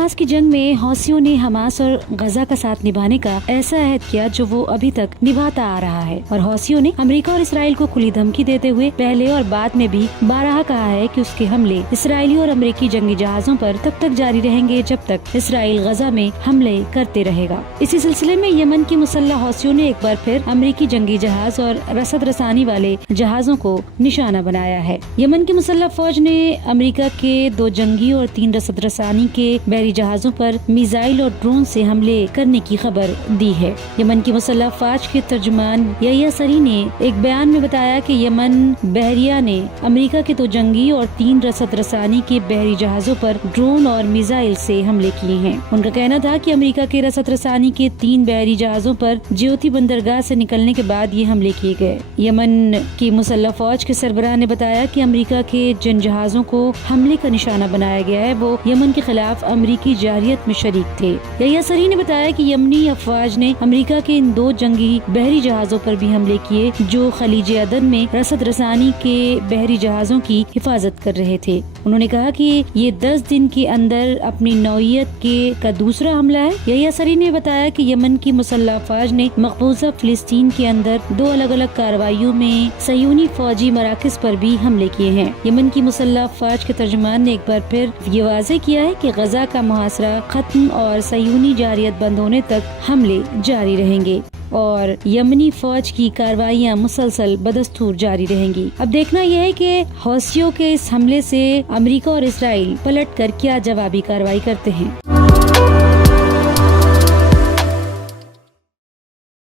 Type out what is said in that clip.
Hamas کی جنگ میں حوثیوں نے حماس اور غزہ کا ساتھ نبھانے کا ایسا عہد کیا جو وہ ابھی تک نبھاتا آ رہا ہے، اور حوثیوں نے امریکہ اور اسرائیل کو کھلی دھمکی دیتے ہوئے پہلے اور بعد میں بھی بارہا کہا ہے کہ اس کے حملے اسرائیلی اور امریکی جنگی جہازوں پر تب تک جاری رہیں گے جب تک اسرائیل غزہ میں حملے کرتے رہے گا۔ اسی سلسلے میں یمن کی مسلح حوثیوں نے ایک بار پھر امریکی جنگی جہاز اور رسد رسانی والے جہازوں کو نشانہ بنایا ہے۔ یمن کی مسلح فوج نے امریکہ کے 2 جنگی اور 3 رسد رسانی کے بحری جہازوں پر میزائل اور ڈرون سے حملے کرنے کی خبر دی ہے۔ یمن کی مسلح فوج کے ترجمان یحییٰ سری نے ایک بیان میں بتایا کہ یمن بحریہ نے امریکہ کے 2 جنگی اور 3 رسد رسانی کے بحری جہازوں پر ڈرون اور میزائل سے حملے کیے ہیں۔ ان کا کہنا تھا کہ امریکہ کے رسد رسانی کے 3 بحری جہازوں پر جیوتی بندرگاہ سے نکلنے کے بعد یہ حملے کیے گئے۔ یمن کی مسلح فوج کے سربراہ نے بتایا کہ امریکہ کے جن جہازوں کو حملے کا نشانہ بنایا گیا ہے وہ یمن کے خلاف امریکی جارحیت میں شریک تھے۔ یحییٰ سری نے بتایا کہ یمنی افواج نے امریکہ کے ان 2 جنگی بحری جہازوں پر بھی حملے کیے جو خلیج عدن میں رسد رسانی کے بحری جہازوں کی حفاظت کر رہے تھے۔ انہوں نے کہا کہ یہ 10 دن کے اندر اپنی نوعیت کا دوسرا حملہ ہے۔ یحییٰ سری نے بتایا کہ یمن کی مسلح افواج نے مقبوضہ فلسطین کے اندر 2 الگ الگ کارروائیوں میں صہیونی فوجی مراکز پر بھی حملے کیے ہیں۔ یمن کی مسلح افواج کے ترجمان نے ایک بار پھر یہ واضح کیا ہے کہ غزہ کا محاصرہ ختم اور صہیونی جارحیت بند ہونے تک حملے جاری رہیں گے اور یمنی فوج کی کارروائیاں مسلسل بدستور جاری رہیں گی۔ اب دیکھنا یہ ہے کہ حوثیوں کے اس حملے سے امریکہ اور اسرائیل پلٹ کر کیا جوابی کارروائی کرتے ہیں۔